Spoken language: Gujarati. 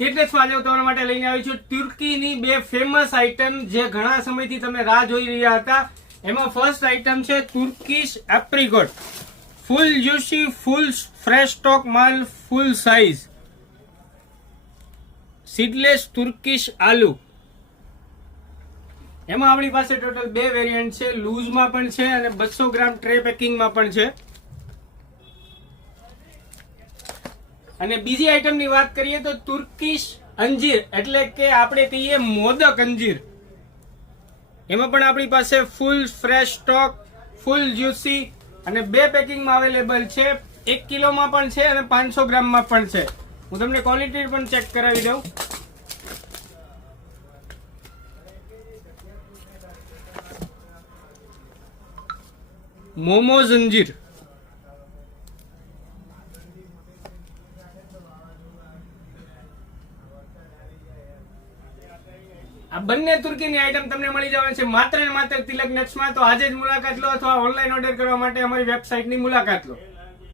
તેટલેસમાં આજે હું તમારા માટે લઈને આવી છું તુર્કીની બે ફેમસ આઇટમ જે ઘણા સમયથી તમે રાહ જોઈ રહ્યા હતા. એમાં ફર્સ્ટ આઇટમ છે તુર્કીશ એપ્રિકોટ. ફૂલ જ્યુસી, ફૂલ ફ્રેશ સ્ટોક માલ, ફૂલ સાઇઝ સીડલેસ તુર્કીશ આલુ. એમાં આપણી પાસે ટોટલ બે વેરિયન્ટ છે, લૂઝમાં પણ છે અને 200 ગ્રામ ટ્રે પેકિંગમાં પણ છે. અને બીજી આઈટમની વાત કરીએ તો તુર્કીશ અંજીર એટલે કે આપણે કહીએ મોદક અંજીર. એમાં પણ આપણી પાસે ફૂલ ફ્રેશ સ્ટોક, ફૂલ જ્યુસી અને બે પેકિંગમાં અવેલેબલ છે. 1 કિલોમાં પણ છે અને 500 ગ્રામમાં પણ છે. હું તમને ક્વોલિટી પણ ચેક કરાવી દઉં. મોમોઝ અંજીર. આ બંને તુર્કીની આઈટમ તમને મળી જવાની છે માત્ર ને માત્ર તિલક નટ્સમાં. તો આજે જ મુલાકાત લો અથવા ઓનલાઈન ઓર્ડર કરવા માટે અમારી વેબસાઇટની મુલાકાત લો.